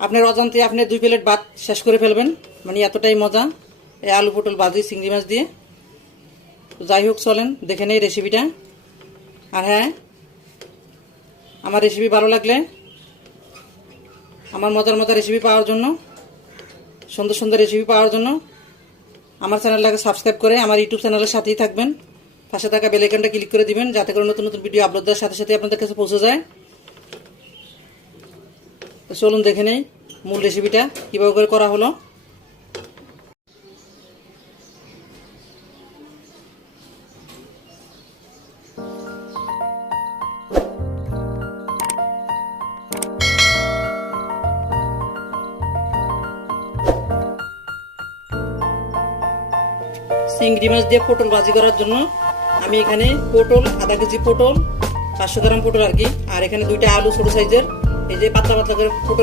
আপনার অজান্তে আপনি 2 প্লেট ভাত শেষ করে ফেলবেন, মানে এতটাই মজা এই আলু পটল ভাজি চিংড়ি মাছ দিয়ে। যাই হোক, চলেন দেখে নেই রেসিপিটা। আর হ্যাঁ, আমার রেসিপি ভালো লাগলে, আমার মজার মজার রেসিপি পাওয়ার জন্য, সুন্দর সুন্দর রেসিপি পাওয়ার জন্য আমার চ্যানেলটাকে সাবস্ক্রাইব করে আমার ইউটিউব চ্যানেলের সাথেই থাকবেন। পাশে থাকা বেল আইকনটা ক্লিক করে দিবেন, যাতে করে নতুন নতুন ভিডিও আপলোড দেওয়ার সাথে সাথে আপনাদের কাছে পৌঁছে যায়। তো চলুন দেখে নেই মূল রেসিপিটা কীভাবে করে করা হলো। চিংড়ি মাছ দিয়ে পটল ভাজি করার জন্য আমি এখানে পটল, আধা কেজি পটল, 500 গ্রাম পটল আর কি, আর এখানে 2টা আলু ছোট সাইজের, এই যে পাতলা পাতলা করে পটলের